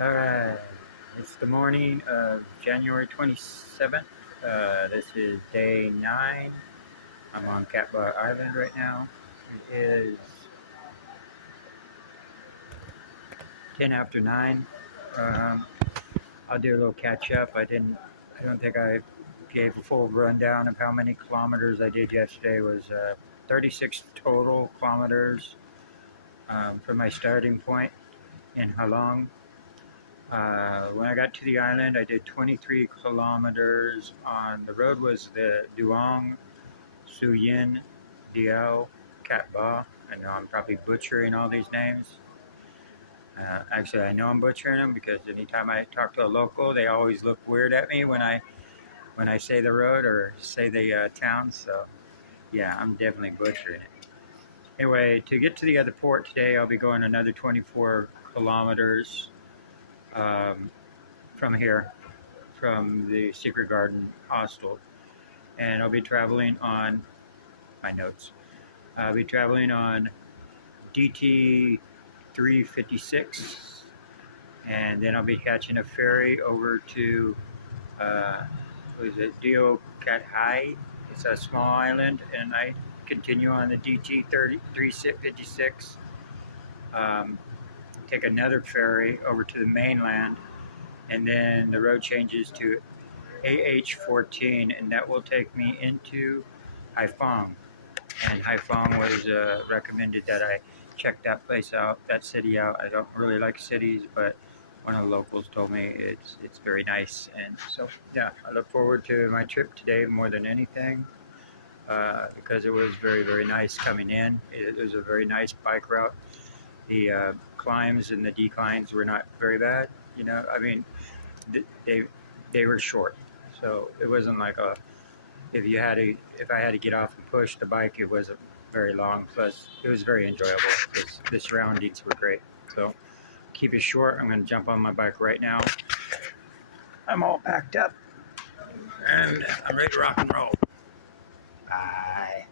Alright, it's the morning of January 27th. This is day 9. I'm on Cat Bar Island right now. It is 10 after 9. I'll do a little catch up. I don't think I gave a full rundown of how many kilometers I did yesterday. It was 36 total kilometers from my starting point in Halong. When I got to the island, I did 23 kilometers on the road. Was the Duong, Suyin, Diao, Cat Ba. I know I'm probably butchering all these names. Actually, I know I'm butchering them because anytime I talk to a local, they always look weird at me when I say the road or say the town. So yeah, I'm definitely butchering it. Anyway, to get to the other port today, I'll be going another 24 kilometers. From here, from the Secret Garden Hostel, and I'll be traveling on my notes. I'll be traveling on DT 356, and then I'll be catching a ferry over to Dio Cat Hai. It's a small island, and I continue on the DT 356. Take another ferry over to the mainland, and then the road changes to AH14, and that will take me into Haiphong. And Haiphong was recommended that I check that place out, that city out. I don't really like cities, but one of the locals told me it's very nice. And so yeah, I look forward to my trip today more than anything, because it was very, very nice coming in. It was a very nice bike route. The climbs and the declines were not very bad. You know, I mean, they were short, so it wasn't like if I had to get off and push the bike, it wasn't very long. Plus, it was very enjoyable. The surroundings were great. So keep it short. I'm going to jump on my bike right now. I'm all packed up, and I'm ready to rock and roll. Bye.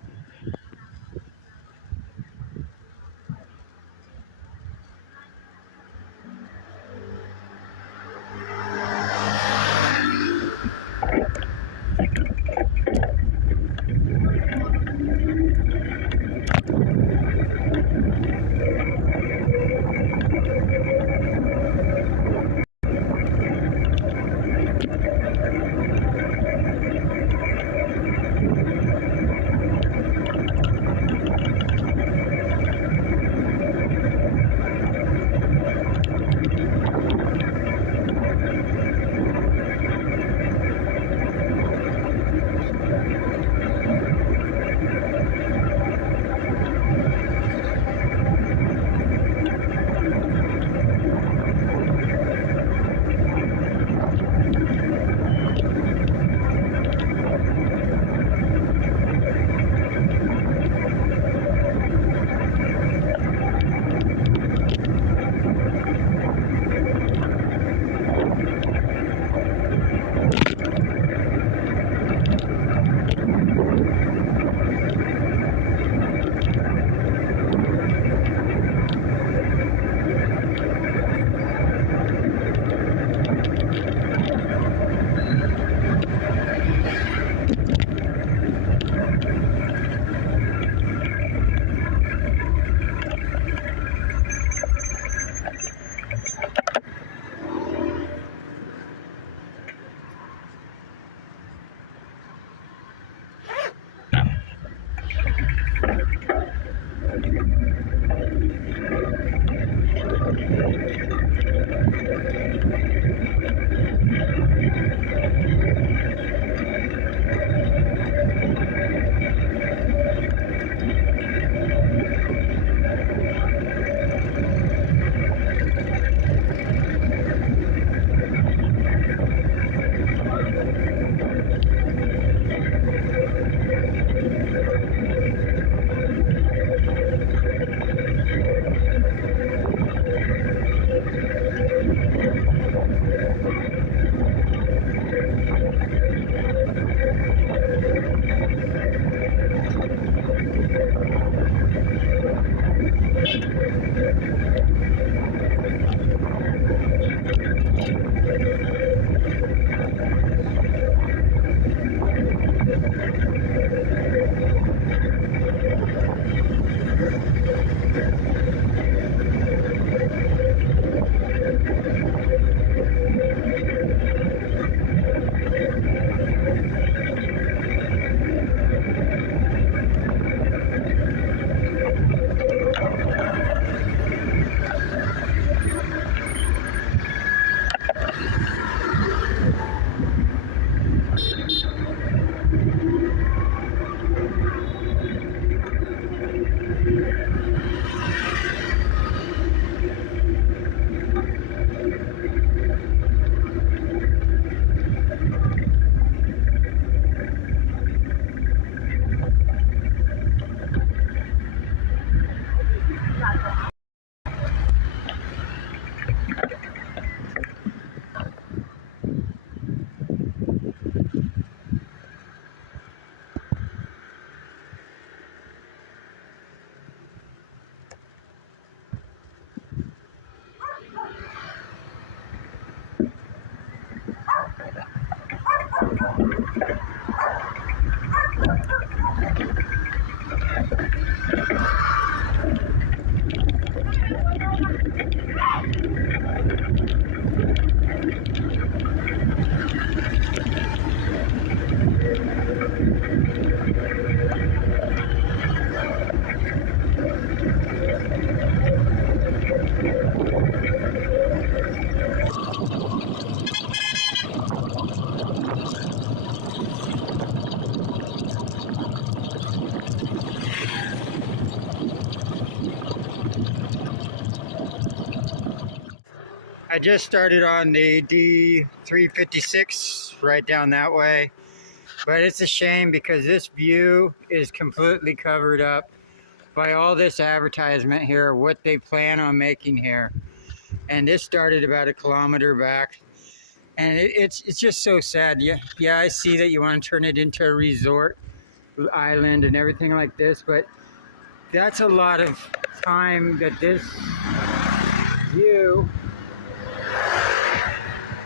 I just started on the D356 right down that way, but it's a shame because this view is completely covered up by all this advertisement here, what they plan on making here. And this started about a kilometer back, and it's just so sad. Yeah, I see that you want to turn it into a resort island and everything like this, but that's a lot of time that this view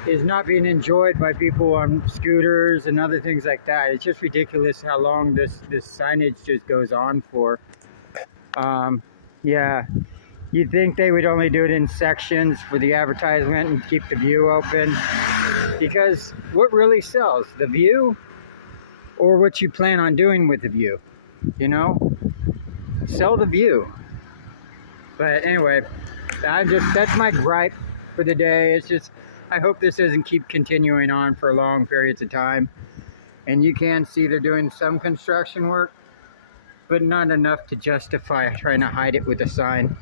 is not being enjoyed by people on scooters and other things like that. It's just ridiculous how long this signage just goes on for. Yeah, you'd think they would only do it in sections for the advertisement and keep the view open, because what really sells, the view or what you plan on doing with the view? You know, sell the view. But anyway, that's my gripe for the day. It's just, I hope this doesn't keep continuing on for long periods of time. And you can see they're doing some construction work, but not enough to justify trying to hide it with a sign.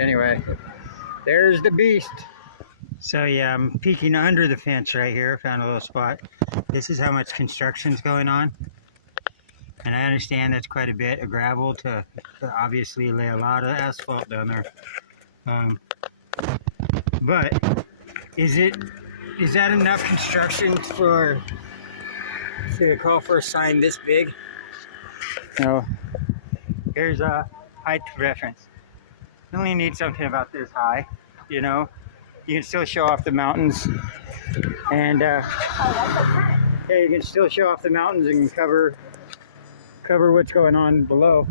Anyway, there's the beast. So yeah, I'm peeking under the fence right here. Found a little spot. This is how much construction's going on. And I understand that's quite a bit of gravel to obviously lay a lot of asphalt down there. But is that enough construction to call for a sign this big? No. Here's a height reference. You only need something about this high, you know. You can still show off the mountains, and yeah, you can still show off the mountains and cover what's going on below.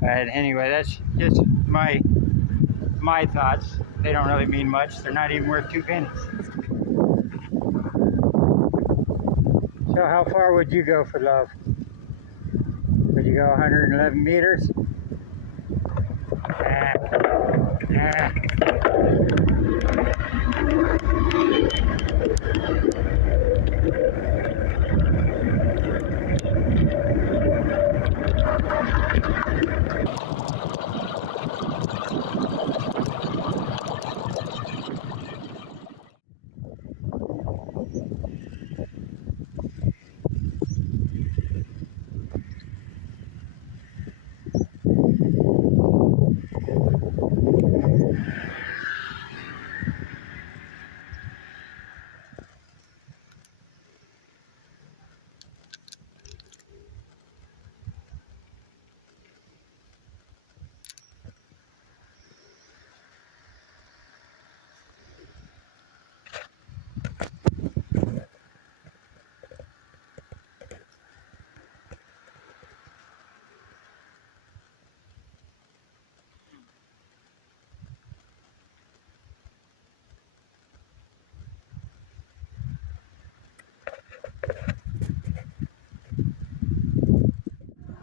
But anyway, that's just my thoughts. They don't really mean much. They're not even worth 2 pennies. So how far would you go for love? Would you go 111 meters? Nah.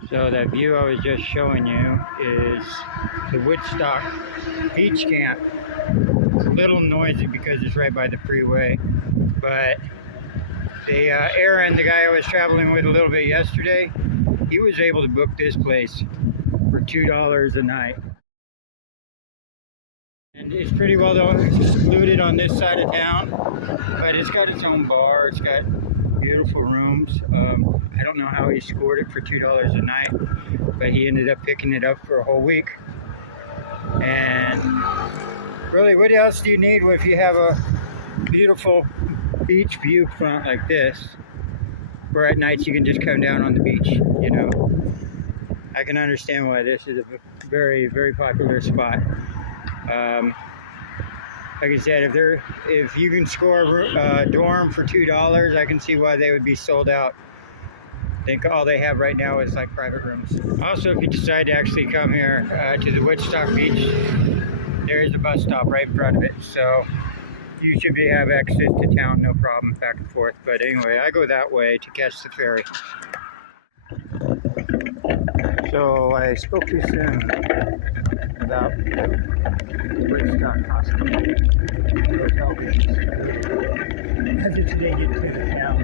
So that view I was just showing you is the Woodstock Beach Camp. It's a little noisy because it's right by the freeway, but Aaron, the guy I was traveling with a little bit yesterday, he was able to book this place for $2 a night. And it's pretty well secluded on this side of town, but it's got its own bar, it's got beautiful rooms. I don't know how he scored it for $2 a night, but he ended up picking it up for a whole week. And really, what else do you need if you have a beautiful beach view front like this, where at nights you can just come down on the beach, you know? I can understand why this is a very, very popular spot. Like I said, if you can score a dorm for $2, I can see why they would be sold out. I think all they have right now is like private rooms. Also, if you decide to actually come here to the Woodstock Beach, there is a bus stop right in front of it, so you should have access to town, no problem, back and forth. But anyway, I go that way to catch the ferry. So I spoke too soon about Woodstock Hospital. As it's today, get to the town.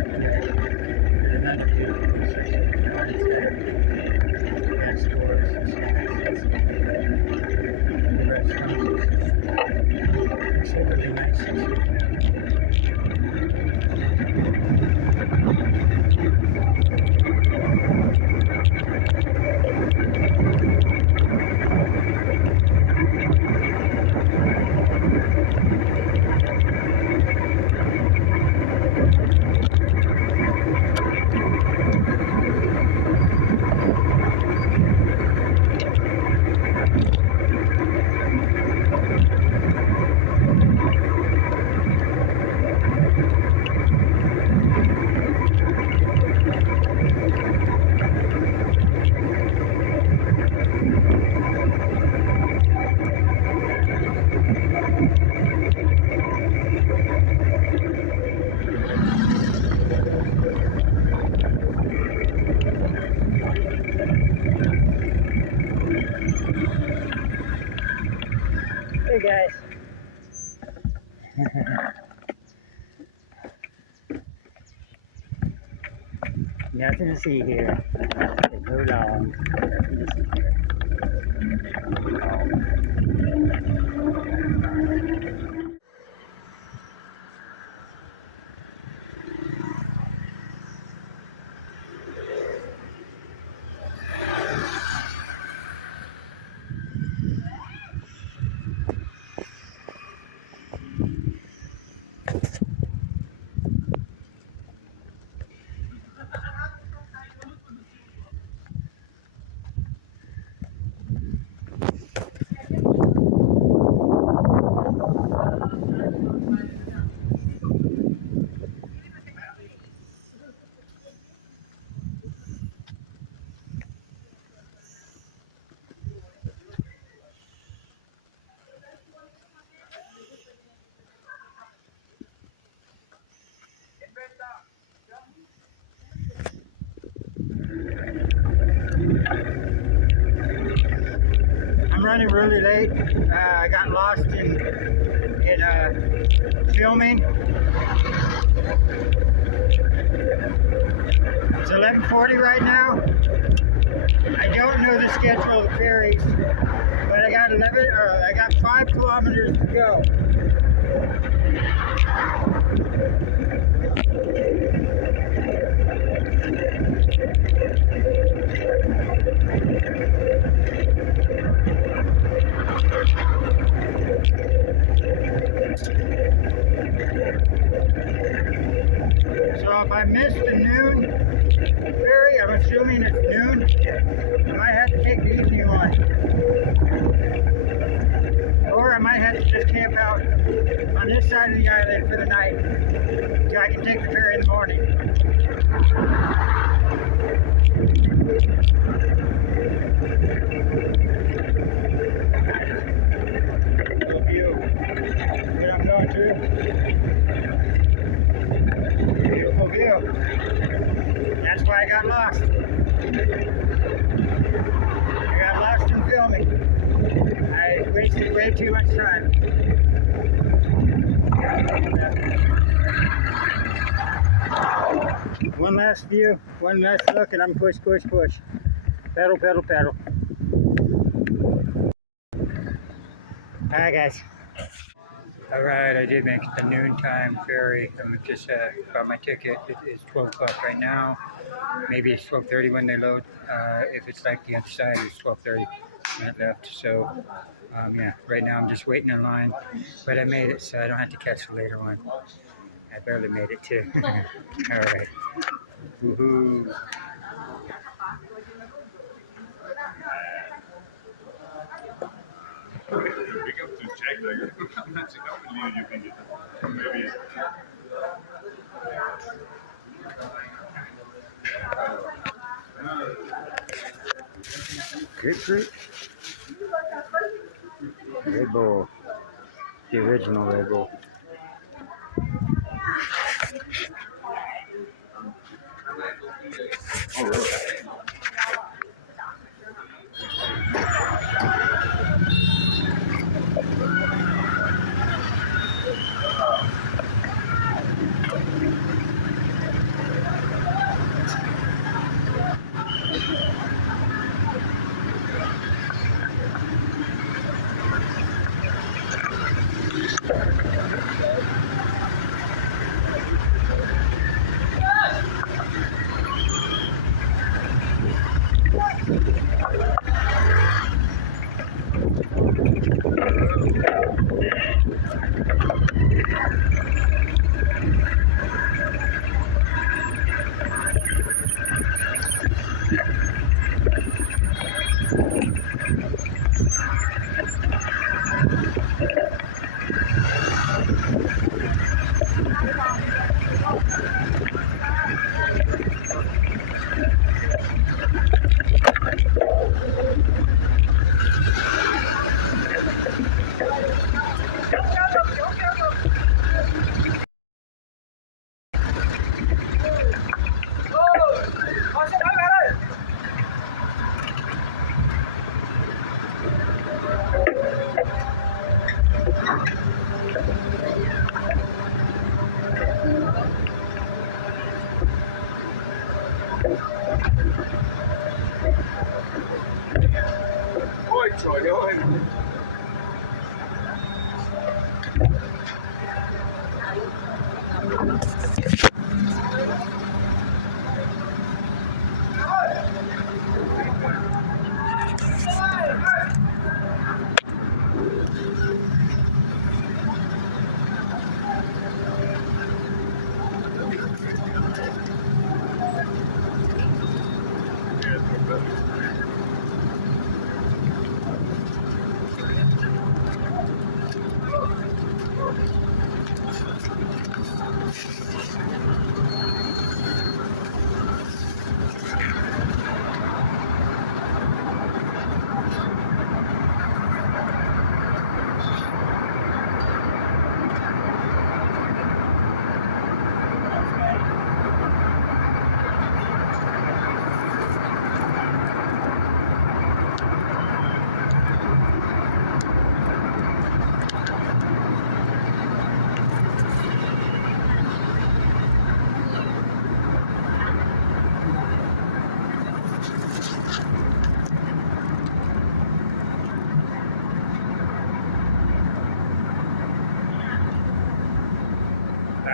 There's another beautiful section. Got stores and restaurants. Looks really nice. Hey guys. Nothing to see here. No long. Nothing to see here. I'm running really late. I got lost in filming. It's 11:40 right now. I don't know the schedule of the ferries, but I got 5 kilometers to go. So if I miss the noon ferry, I'm assuming it's noon, I might have to take the evening one. Or I might have to just camp out on this side of the island for the night so I can take the ferry in the morning. Little view that I'm going through. Beautiful view. That's why I got lost. I got lost in filming. I wasted way too much time. One last view, one last look, and I'm push, push, push. Pedal, pedal, pedal. Alright guys. Alright, I did make it the noontime ferry. I just got my ticket. It is 12 o'clock right now. Maybe it's 12:30 when they load. If it's like the other side, it's 12:30 when it left. So, yeah, right now I'm just waiting in line. But I made it, so I don't have to catch the later one. I barely made it too. Alright. Woohoo. We have to check that. I'm not sure how many you can get. Maybe. Grapefruit. Red Bull. The original Red Bull. Oh, really?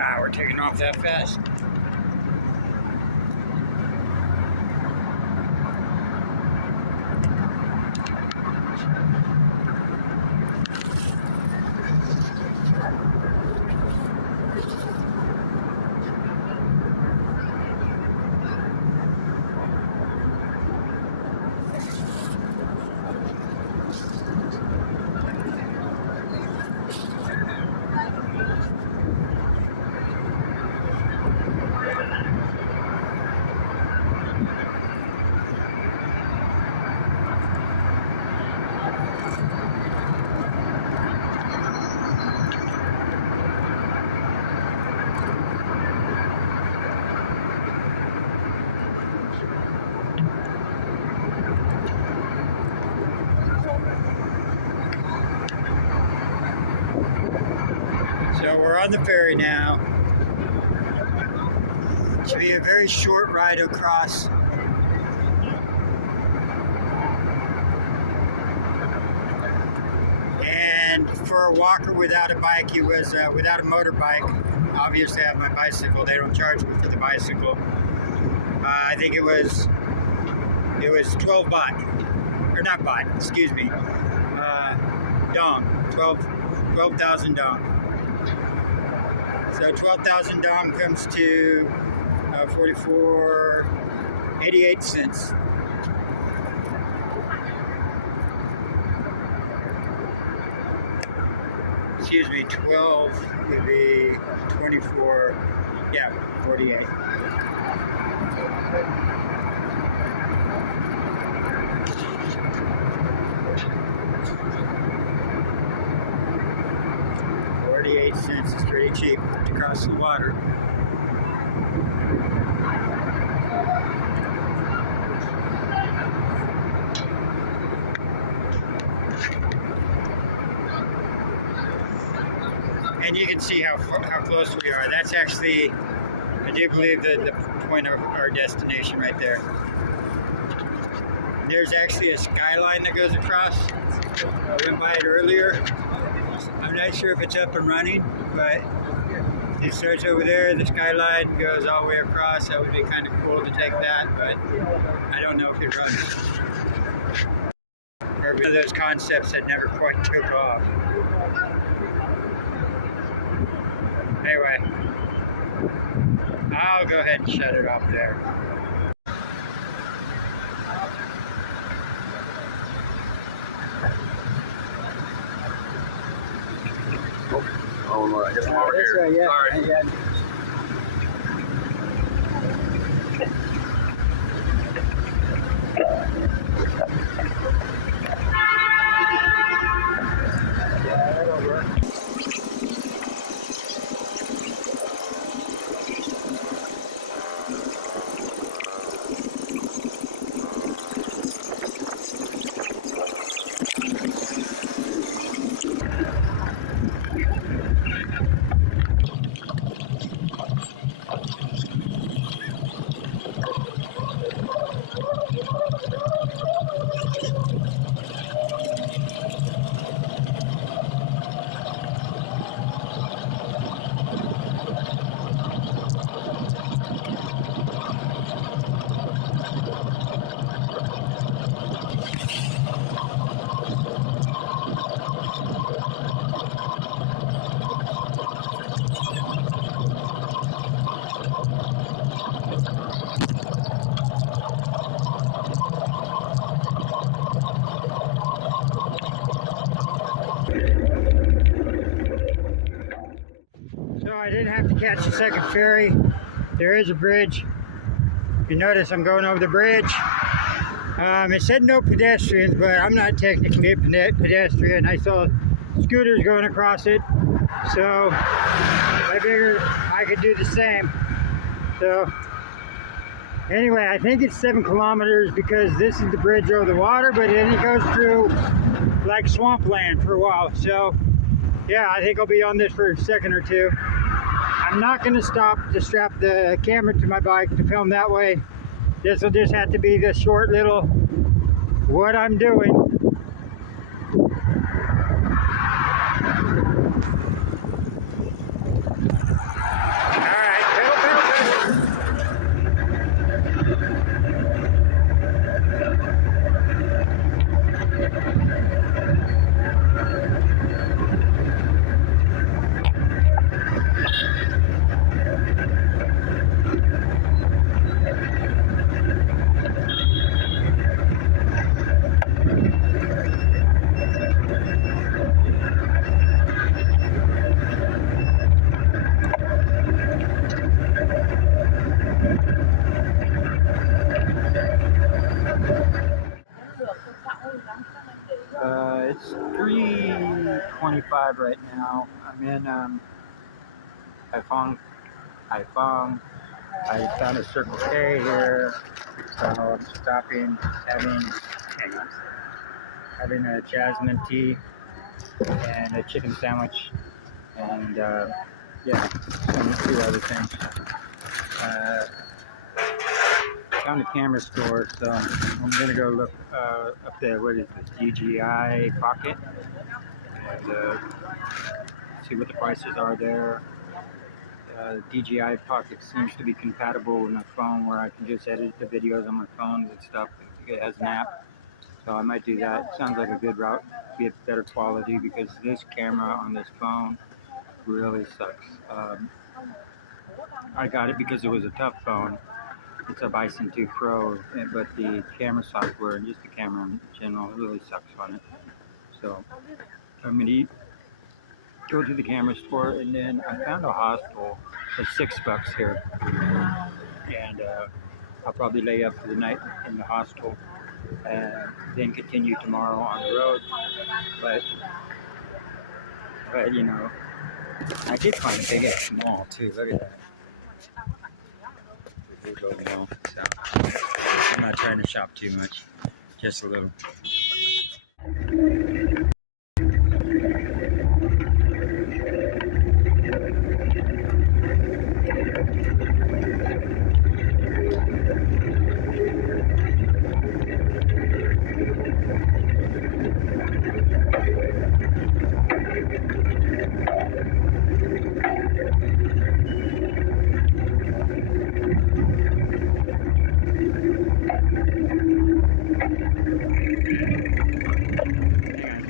Wow, we're taking off that fast. So we're on the ferry now. It should be a very short ride across. And for a walker without a bike, he was without a motorbike. Obviously, I have my bicycle. They don't charge me for the bicycle. I think it was 12 baht, or not baht, excuse me, dong, 12,000 dong. So 12,000 dong comes to 44.88 cents. Excuse me, 12 would be 24, yeah, 48. $0.48 is pretty cheap to cross the water. And you can see how close we are. That's actually, I do believe, the point of our destination right there. There's actually a skyline that goes across. I went by it earlier. I'm not sure if it's up and running, but it starts over there. The skyline goes all the way across. That would be kind of cool to take that, but I don't know if it runs. Or one of those concepts that never quite took off. Anyway, I'll go ahead and shut it off there. Oh, I guess I'm over here. Right, yeah. Sorry. Yeah. That'll work. So I didn't have to catch the second ferry. There is a bridge. You notice I'm going over the bridge. It said no pedestrians, but I'm not technically a pedestrian. I saw scooters going across it, so I figured I could do the same. So anyway, I think it's 7 kilometers because this is the bridge over the water, but then it goes through like swampland for a while. So yeah, I think I'll be on this for a second or two. I'm not going to stop to strap the camera to my bike to film that way. This will just have to be the short little what I'm doing. drive right now. I'm in Haiphong. Haiphong. I found a Circle K here, so I'm stopping, having a jasmine tea and a chicken sandwich, and yeah, some few other things. Found a camera store, so I'm gonna go look up there. What is it? DJI Pocket, and see what the prices are there. DJI Pocket seems to be compatible with my phone, where I can just edit the videos on my phone and stuff. It has an app, so I might do that. Sounds like a good route, get better quality, because this camera on this phone really sucks. I got it because it was a tough phone. It's a Bison 2 Pro, but the camera software and just the camera in general really sucks on it. So I'm gonna go to the camera store, and then I found a hostel at $6 here, and I'll probably lay up for the night in the hostel and then continue tomorrow on the road. But you know, I did find a big ass mall too. Look at that. The big old mall. So I'm not trying to shop too much, just a little.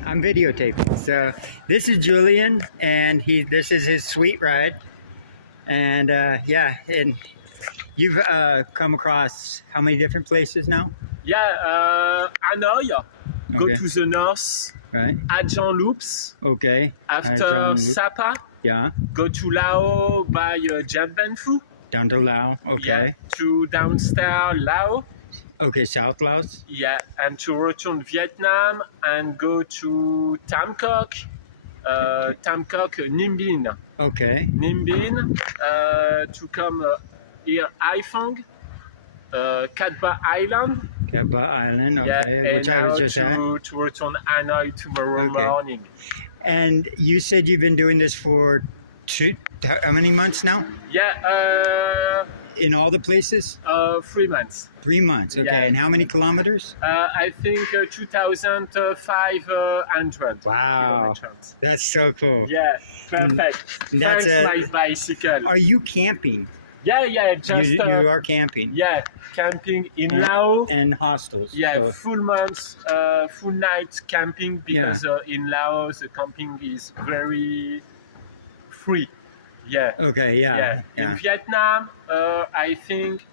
I'm videotaping. So this is Julian, and this is his sweet ride. And yeah, and you've come across how many different places now? Yeah, Hanoi, go Okay. to the north, Right. Adjan Loops. Okay. After Adjan Loop. Sapa, Yeah. go to Lao by Dien Bien Phu. Down to Laos. Okay. Yeah, to downstairs Lao. Okay, South Laos. Yeah, and to return Vietnam and go to Tam Coc, Tam Coc, Ninh Binh. Okay. Ninh Binh, to come here, Haiphong, Cat Ba Island. Kaba Island. Okay. Yeah, and Which I now was just at. to return Hanoi tomorrow Okay. morning. And you said you've been doing this for how many months now? Yeah, In all the places? 3 months. 3 months. Okay. Yeah. And how many kilometers? I think 2,500 Wow. kilometers. That's so cool. Yeah, perfect. That's Thanks, my bicycle. Are you camping? Yeah, just You are camping. yeah, camping in Laos. And hostels. Yeah, So- full months, full night camping, because in Laos the camping is very free. Yeah. Okay. Yeah. Yeah. In Vietnam, I think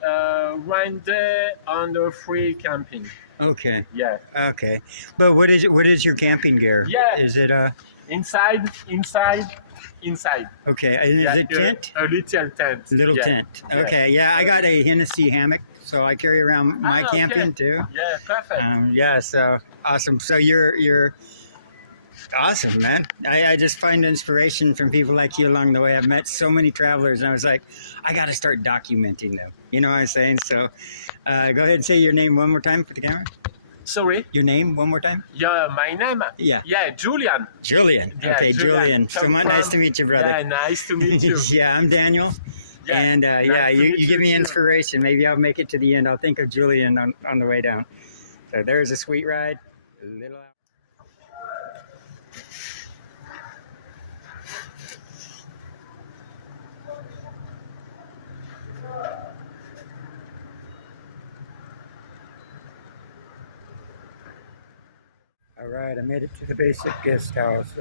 1 day on the free camping. Okay. Yeah. Okay. But what is your camping gear? Yeah. Is it Inside. okay? Is Yeah, it tent? a little tent. Little Yeah. tent. Okay. Yeah, I got a Hennessy hammock, so I carry around my okay. camping too. Yeah, perfect. Yeah. So awesome. So you're awesome, man. I just find inspiration from people like you along the way. I've met so many travelers, and I was like, I got to start documenting them. You know what I'm saying? So go ahead and say your name one more time for the camera. Sorry. Your name one more time. Yeah, my name. Yeah. Yeah, Julian. Julian. Yeah, Okay, Julian. So Come nice from- to meet you, brother. Yeah, nice to meet you. Yeah, I'm Daniel. Yeah, And nice yeah, to you meet give me too. inspiration. Maybe I'll make it to the end. I'll think of Julian on the way down. So there's a sweet ride. A little out. All right, I made it to the basic guest house.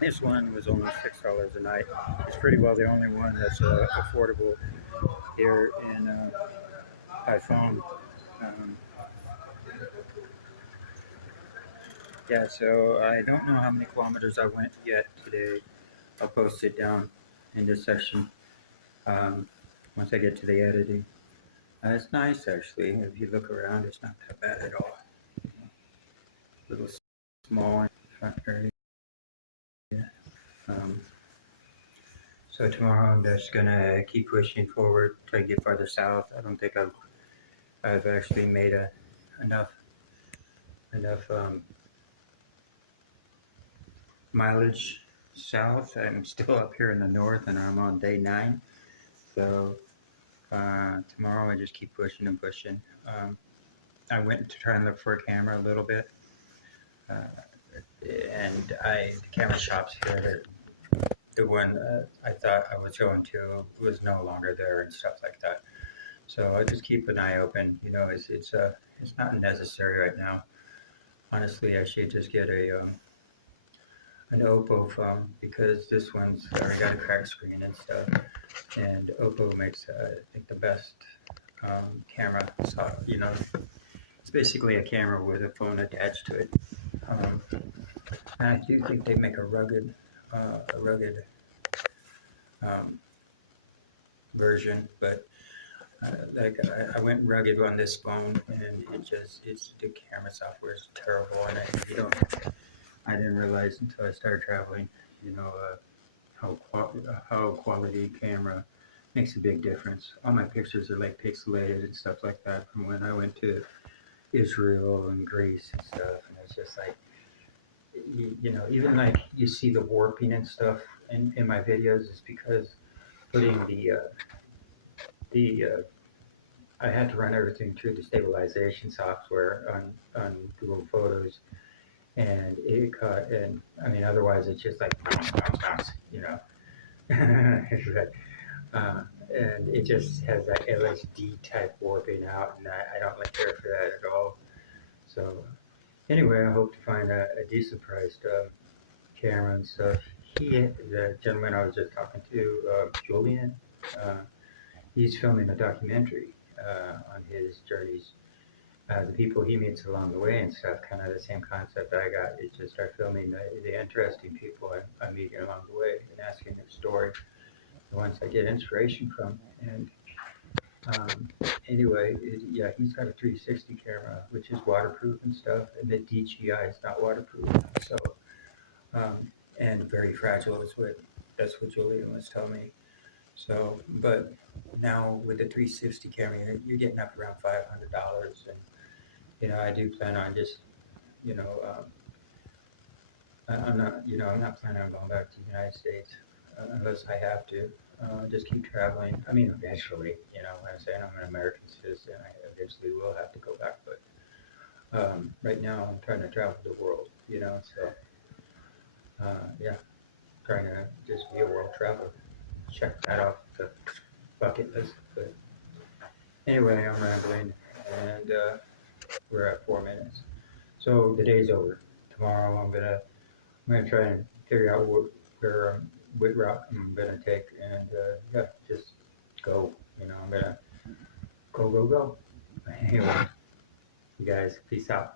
This one was only $6 a night. It's pretty well the only one that's affordable here in Haiphong. Yeah, so I don't know how many kilometers I went yet today. I'll post it down in this section once I get to the editing. It's nice actually. If you look around, it's not that bad at all. Little small area. Um, so tomorrow I'm just gonna keep pushing forward, try to get farther south. I don't think I've actually made enough mileage south. I'm still up here in the north, and I'm on day 9. So tomorrow I just keep pushing and pushing. I went to try and look for a camera a little bit, and the camera shops here, the one I thought I was going to was no longer there and stuff like that. So I just keep an eye open. You know, it's not necessary right now. Honestly, I should just get an Oppo phone because this one's already got a cracked screen and stuff. And Oppo makes I think the best camera. So, you know, it's basically a camera with a phone attached to it. And I do think they make a rugged version, but like I went rugged on this phone, and it's the camera software is terrible, and I didn't realize until I started traveling, you know, how quality camera makes a big difference. All my pictures are like pixelated and stuff like that from when I went to Israel and Greece and stuff, and it's just like you know, even like you see the warping and stuff in my videos is because putting the I had to run everything through the stabilization software on Google Photos, and it caught, and I mean, otherwise it's just like bounce, bounce, bounce, you know. And it just has that LSD type warping out, and I don't like care for that at all. So anyway, I hope to find a decent priced camera and stuff. The gentleman I was just talking to, Julian, he's filming a documentary on his journeys, the people he meets along the way and stuff. Kind of the same concept I got. Is just start filming the interesting people I'm meeting along the way and asking their story, the ones I get inspiration from. And anyway, yeah, he's got a 360 camera, which is waterproof and stuff, and the DJI is not waterproof. So and very fragile is that's what Julian was telling me. So, but now with the 360 camera, you're getting up around $500, and you know I do plan on just, you know, I'm not planning on going back to the United States unless I have to. Just keep traveling. I mean, eventually, you know, when I'm saying I'm an American citizen, I eventually will have to go back. But right now, I'm trying to travel the world, you know. So yeah, trying to just be a world traveler. Check that off the bucket list. But anyway, I'm rambling, and we're at 4 minutes. So the day's over. Tomorrow, I'm gonna try and figure out what route I'm gonna take, and yeah, just go. You know, I'm gonna go. Anyway, you guys, peace out.